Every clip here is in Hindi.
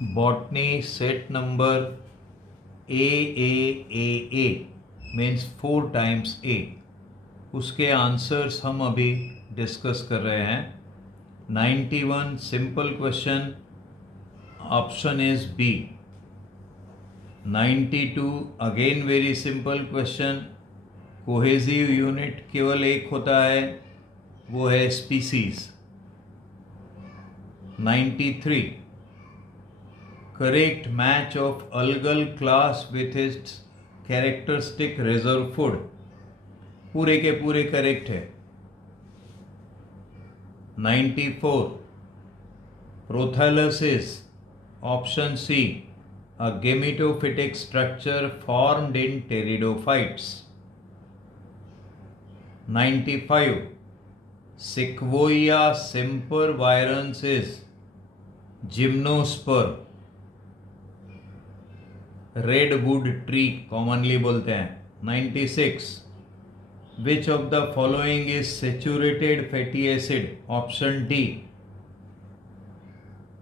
Botany set number AAAA means 4 times A. उसके आंसर्स हम अभी डिस्कस कर रहे हैं. 91 simple question, option is B. 92 again very simple question, cohesive unit केवल एक होता है, वो है species. 93 correct match of algal class with its characteristic reserve food. पूरे के पूरे करेक्ट है. 94 prothallus, option C, a gametophytic structure formed in pteridophytes. 95 Sequoia sempervirens, gymnosperm, redwood tree commonly बोलते हैं. 96 which of the following is saturated fatty acid? Option D,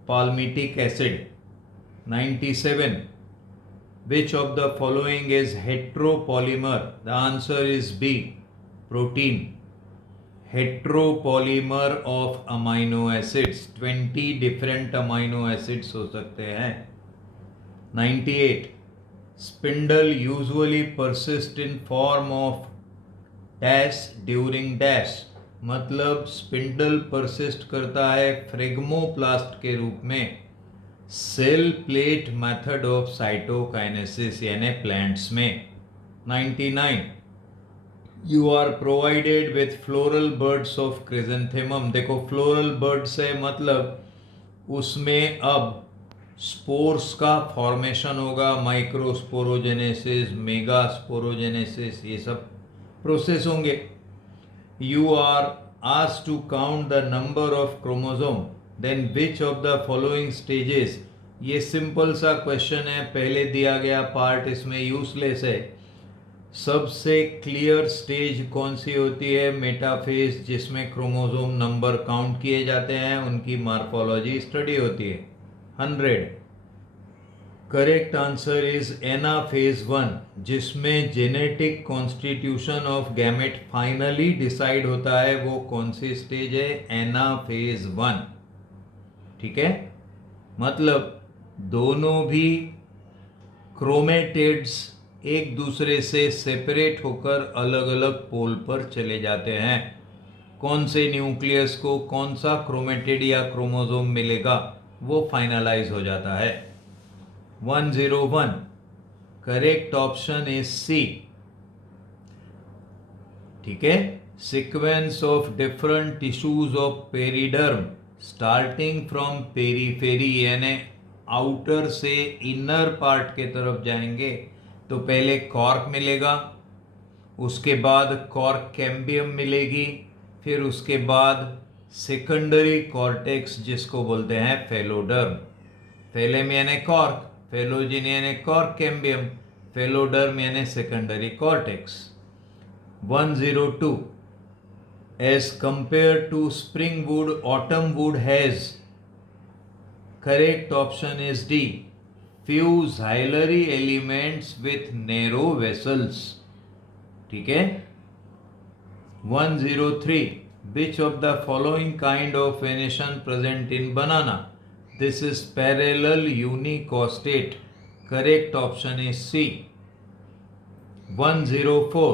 palmitic acid. 97 which of the following is heteropolymer? The answer is B, protein. Heteropolymer of amino acids, 20 different amino acids हो सकते हैं. 98 spindle usually persist in form of dash during dash. मतलब स्पिंडल परसिस्ट करता है फ्रेगमोप्लास्ट के रूप में cell plate method of cytokinesis यानी प्लांट्स में. 99 you are provided with floral buds of chrysanthemum. देखो फ्लोरल बर्ड्स है मतलब उसमें अब स्पोर्स का फॉर्मेशन होगा, माइक्रोस्पोरोजेनेसिस, मेगा स्पोरोजेनेसिस, ये सब प्रोसेस होंगे. You are asked to count the number of chromosome, then which of the following stages. ये सिंपल सा क्वेश्चन है, पहले दिया गया पार्ट इसमें यूजलेस है. सबसे क्लियर स्टेज कौन सी होती है? मेटाफेज, जिसमें क्रोमोसोम नंबर काउंट किए जाते हैं, उनकी मार्फोलॉजी स्टडी होती है. 100 करेक्ट आंसर इज एनाफेज 1, जिसमें genetic constitution of gamete finally decide होता है. वो कौन सी स्टेज है? एनाफेज 1. ठीक है, मतलब दोनों भी क्रोमेटिड्स एक दूसरे से सेपरेट होकर अलग अलग पोल पर चले जाते हैं. कौन से न्यूक्लियस को कौन सा क्रोमेटिड या क्रोमोसोम मिलेगा वो फाइनलाइज हो जाता है. 101 करेक्ट ऑप्शन इज सी. ठीक है, sequence of different tissues of periderm starting from periphery यानी आउटर से इनर पार्ट के तरफ जाएंगे तो पहले कॉर्क मिलेगा, उसके बाद कॉर्क कैम्बियम मिलेगी, फिर उसके बाद सेकेंडरी कॉर्टेक्स जिसको बोलते हैं फेलोडर्म. फेलेम यानी कॉर्क, फेलोजिन यानी कॉर्क कैम्बियम, फेलोडर्म यानी secondary cortex. 102 as compared to spring wood, autumn wood has. Correct option is D, few xylary elements with narrow vessels. ठीक है. 103 which of the following kind of venation present in banana? This is parallel unicostate. Correct option is C. 104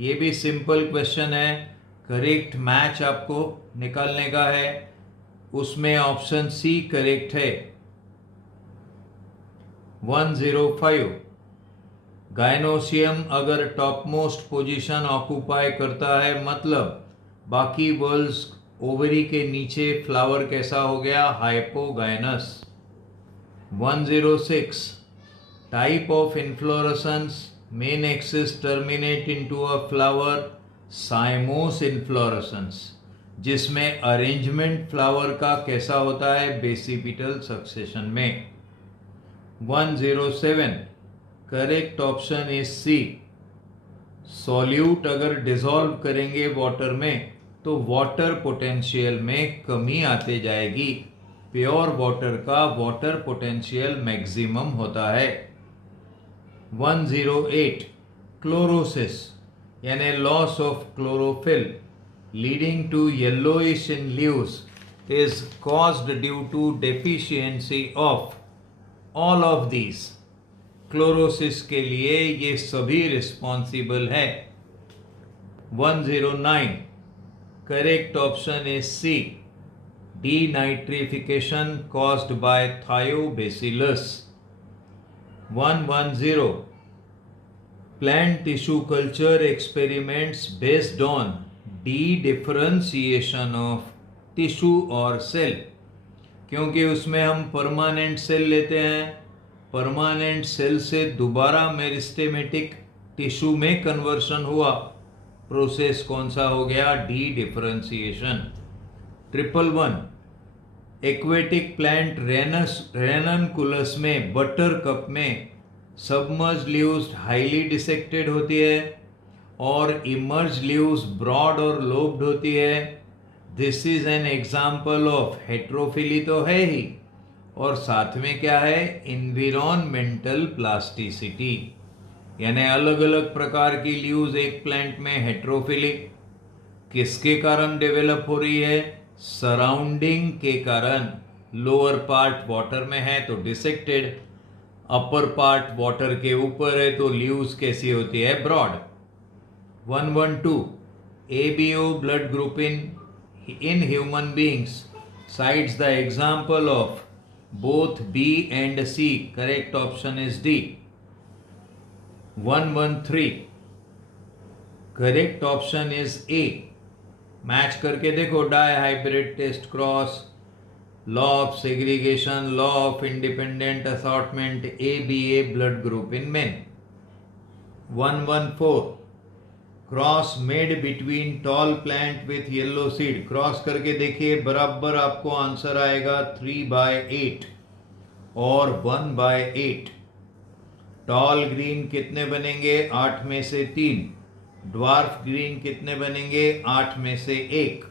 ये भी सिंपल क्वेश्चन है, करेक्ट मैच आपको निकालने का है, उसमें ऑप्शन सी करेक्ट है. 105 गायनोसियम अगर टॉप मोस्ट पोजीशन ऑक्यूपाई करता है मतलब बाकी बल्ब्स ओवरी के नीचे फ्लावर कैसा हो गया? Hypogynous. 106 type of inflorescence main axis terminate into a flower, cymose inflorescence, जिसमें अरेंजमेंट फ्लावर का कैसा होता है? बेसिपिटल सक्सेशन में. 107 correct option is C. Solute अगर डिसॉल्व करेंगे वाटर में तो वाटर पोटेंशियल में कमी आते जाएगी. प्योर वाटर का वाटर पोटेंशियल मैक्सिमम होता है। 108 क्लोरोसिस यानी loss of chlorophyll leading to yellowish in leaves is caused due to deficiency of all of these. Chlorosis के लिए ये सभी रिस्पॉन्सिबल है। 109 correct option is C, denitrification caused by Thiobacillus. 110 plant tissue culture experiments based on dedifferentiation of tissue और सेल, क्योंकि उसमें हम परमानेंट सेल लेते हैं, परमानेंट सेल से दोबारा मेरिस्टेमेटिक टिश्यू में कन्वर्शन हुआ, प्रोसेस कौन सा हो गया? D differentiation. 111 एक्वेटिक प्लांट रेननकुलस में बटर कप में सबमर्ज लीव्स हाईली डिसेक्टेड होती है और इमर्ज लीव्स ब्रॉड और लोब्ड होती है। This is an example of heterophylly तो है ही, और साथ में क्या है? इन्विरोनमेंटल प्लास्टिसिटी, यानी अलग अलग प्रकार की लीव्स एक प्लांट में। हेट्रोफिली किसके कारण डेवलप हो रही है? सराउंडिंग के कारण। लोअर पार्ट वाटर में है तो डिसेक्टेड, अपर पार्ट वाटर के ऊपर है तो लीव्स कैसी होती है? Broad. 112 ABO blood group in human beings cites the example of both B and C. Correct option is D. 113 correct option is A. Match करके देखो, dihybrid test cross, law of segregation, law of independent assortment, ABA blood group in men. 114 cross made between tall plant with yellow seed. Cross करके देखिए, बराबर आपको आंसर आएगा 3/8 और 1/8। टॉल ग्रीन कितने बनेंगे? 8 में से 3। ड्वार्फ ग्रीन कितने बनेंगे? 8 में से 1।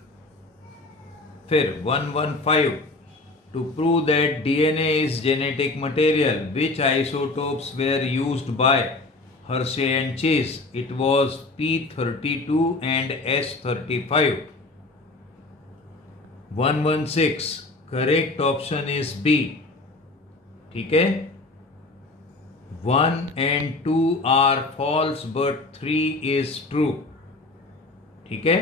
फिर 115 to prove that DNA is genetic material, which isotopes were used by Hershey and Chase? It was P32 and S35. 116 correct option is B. ठीक है, 1 and 2 are false but 3 is true. ठीक है,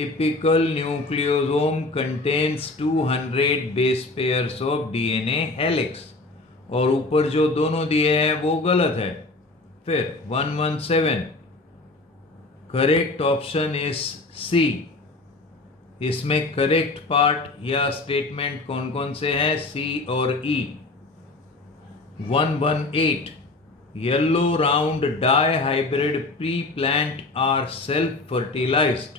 typical nucleosome contains 200 base pairs of DNA helix, और ऊपर जो दोनों दिए हैं वो गलत है। फिर 117 करेक्ट ऑप्शन इज सी। इसमें करेक्ट पार्ट या स्टेटमेंट कौन कौन से हैं? सी और E. 118 yellow round dihybrid pea plant are self fertilised.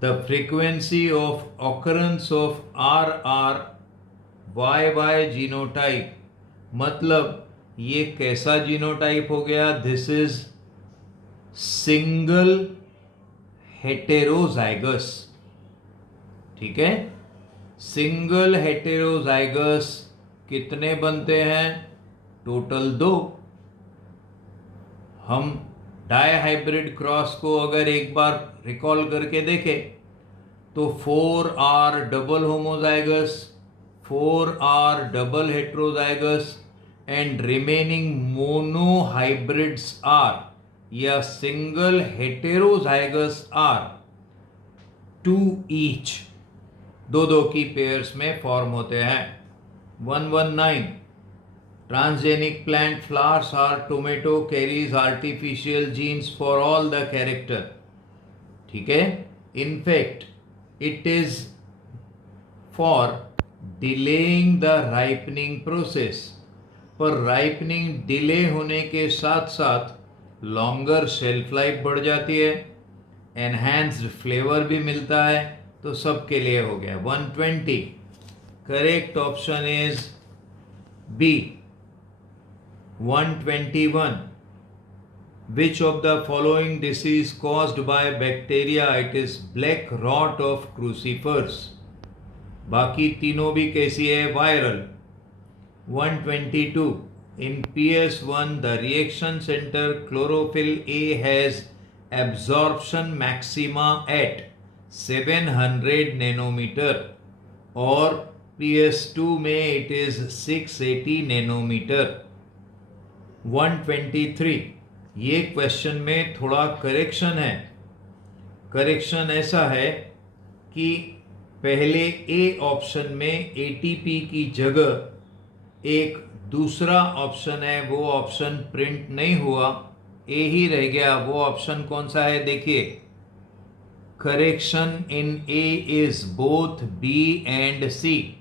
The frequency of occurrence of RR/YY genotype, मतलब ये कैसा जीनोटाइप हो गया? This is single heterozygous. ठीक है, सिंगल हेटेरोजाइगस कितने बनते हैं? टोटल 2। हम डाई हाइब्रिड क्रॉस को अगर एक बार रिकॉल करके देखें तो 4R double homozygous, 4R double heterozygous and remaining monohybrids are, या single heterozygous are 2 each, दो की पेयर्स में फॉर्म होते हैं। 119 transgenic plant flowers are tomato carries artificial genes for all the character. ठीक है, in fact it is for delaying the ripening process, पर राइपनिंग डिले होने के साथ साथ लॉन्गर शेल्फ लाइफ बढ़ जाती है, एनहांस्ड फ्लेवर भी मिलता है, तो सबके लिए हो गया। 120 correct option is B. 121 which of the following disease caused by bacteria? It is black rot of crucifers. बाकी तीनों भी कैसी है, viral. 122 in PS1 the reaction center chlorophyll A has absorption maxima at 700 nanometer और PS2 में it is 680 nanometer। 123 ये क्वेश्चन में थोड़ा करेक्शन है। करेक्शन ऐसा है कि पहले ए ऑप्शन में एटीपी की जगह एक दूसरा ऑप्शन है, वो ऑप्शन प्रिंट नहीं हुआ, ए ही रह गया। वो ऑप्शन कौन सा है, देखिए, correction in A is both B and C.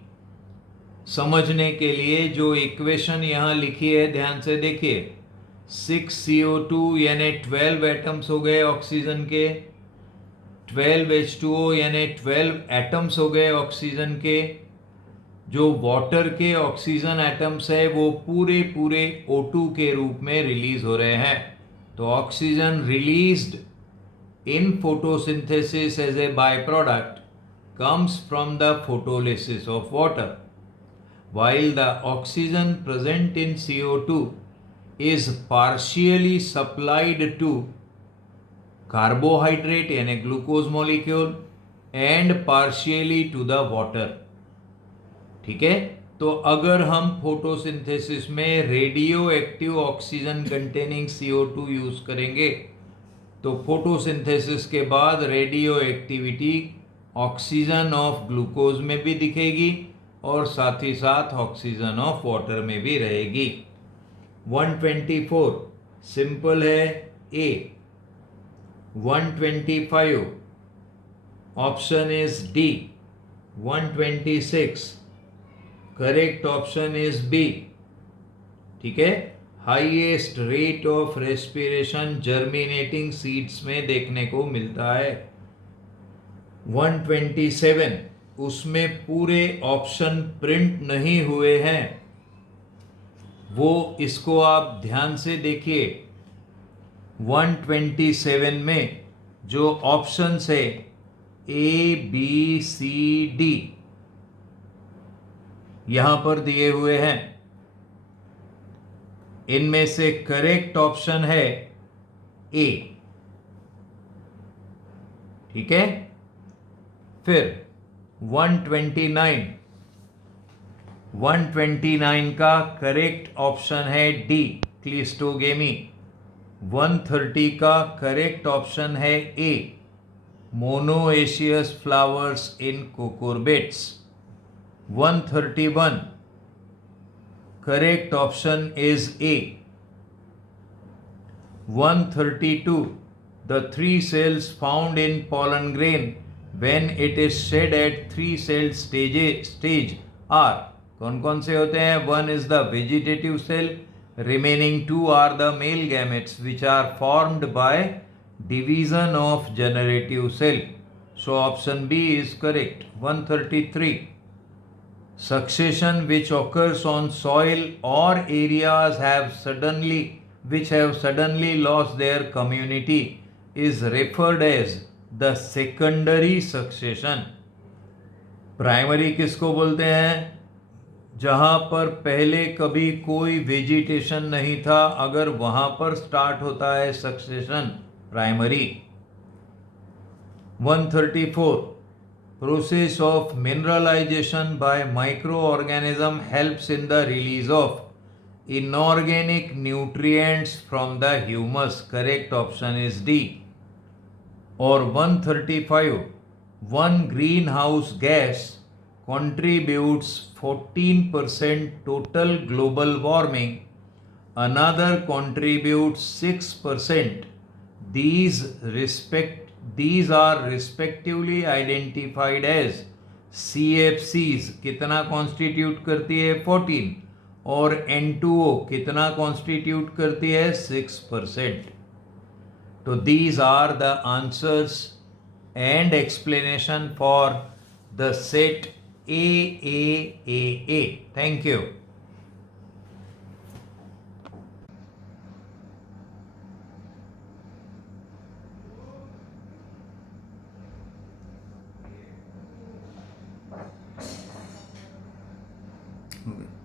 समझने के लिए जो इक्वेशन यहां लिखी है ध्यान से देखिए, 6CO2 यानी 12 एटम्स हो गए ऑक्सीजन के, 12H2O यानी 12 एटम्स हो गए ऑक्सीजन के। जो वाटर के ऑक्सीजन एटम्स है वो पूरे पूरे O2 के रूप में रिलीज हो रहे हैं। तो oxygen released in photosynthesis as a byproduct comes from the photolysis of water, while the oxygen present in CO2 is partially supplied to carbohydrate यानी glucose molecule and partially to the water. ठीक है, तो अगर हम फोटोसिंथेसिस में radioactive oxygen containing CO2 use करेंगे तो फोटोसिंथेसिस के बाद radioactivity oxygen of glucose में भी दिखेगी और साथ ही साथ ऑक्सीजन ऑफ वाटर में भी रहेगी। 124 सिंपल है A. 125 option is D. 126 correct option is B. ठीक है, highest rate of respiration germinating seeds में देखने को मिलता है। 127 उसमें पूरे ऑप्शन प्रिंट नहीं हुए हैं, वो इसको आप ध्यान से देखिए। 127 में जो ऑप्शंस है ए बी सी डी यहां पर दिए हुए हैं, इनमें से करेक्ट ऑप्शन है ए। ठीक है, फिर 129 का करेक्ट ऑप्शन है डी, क्लिस्टोगेमी। 130 का करेक्ट ऑप्शन है ए, monoecious flowers in कोकोर्बिट्स। 131 correct option is A. 132 the three cells found in pollen grain when it is shed at three cell stage are कौन कौन से होते हैं? One is the vegetative cell, remaining two are the male gametes which are formed by division of generative cell. So option B is correct. 133 succession which occurs on soil or areas which have suddenly lost their community is referred as the secondary succession. Primary किसको बोलते हैं? जहां पर पहले कभी कोई वेजिटेशन नहीं था, अगर वहां पर स्टार्ट होता है succession, primary. 134 process of mineralization by microorganism helps in the release of inorganic nutrients from the humus. Correct option is D. Or 135 one greenhouse gas contributes 14% total global warming, another contributes 6%. These are respectively identified as CFCs। कितना कॉन्स्टिट्यूट करती है? 14। और N2O कितना कॉन्स्टिट्यूट करती है? 6%। तो these are the answers and explanation for the set AAAA. Thank you. हो गया।